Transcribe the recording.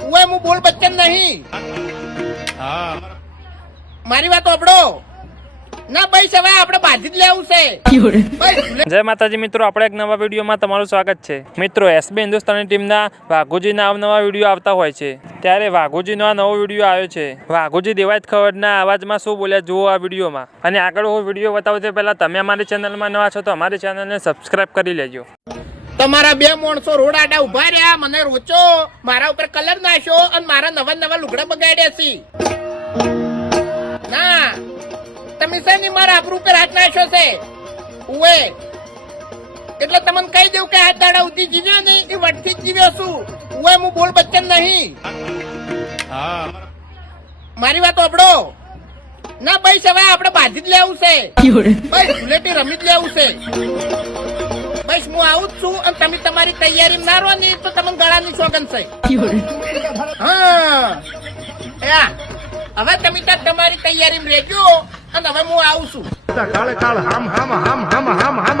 ઓય હું બોલ બચ્ચન નહીં. મારી વાત સાંભળો. ના ભાઈ સવાય આપણે બાજી જ લેવું છે. જય માતાજી મિત્રો, આપણે એક નવા વિડીયોમાં તમારું સ્વાગત છે. મિત્રો, એસબી હિન્દુસ્તાની ટીમના વાઘોજીના અવનવા વિડીયો આવતા હોય છે, ત્યારે વાઘોજીનો આ નવો વિડીયો આવ્યો છે. વાઘોજી દેવાયત ખવડના અવાજમાં શું બોલ્યા જુઓ આ વિડીયોમાં. અને આગળ હું વિડીયો બતાવું તે પહેલાં તમે અમારી ચેનલમાં નવા છો તો અમારી ચેનલને સબસ્ક્રાઇબ કરી લેજો. તમારા બે માણસો રોડ આડા ઉભા રહ્યા, મને રોચો, મારા ઉપર કલર નાખ્યો અને મારા નવા નવા લુગડા બગાડ્યા છે. ના તમે શેની મારા આબરૂ ઉપર હાથ નાખ્યો છે? ઉવે એટલે તમને કહી દઉં કે હાથ દાડા ઉધી જીવ્યો નહીં એ વટથી જ જીવ્યો છું. ઉવે હું બોલ બચ્ચન નહીં. મારી વાત સાંભળો. ના ભાઈ સવાય આપણે બાજી જ લેવું છે. ભાઈ ધૂળેટી રમી જ લેવું છે. બસ હું આવું જ છું અને તમે તમારી તૈયારી ના રહો ને તો તમને ગળાની સોગંદ છે. હા હવે તમે તમારી તૈયારી રહેજો અને હવે હું આવું છું. કાળે કાળ હામ હામ હામ હામ હામ હામ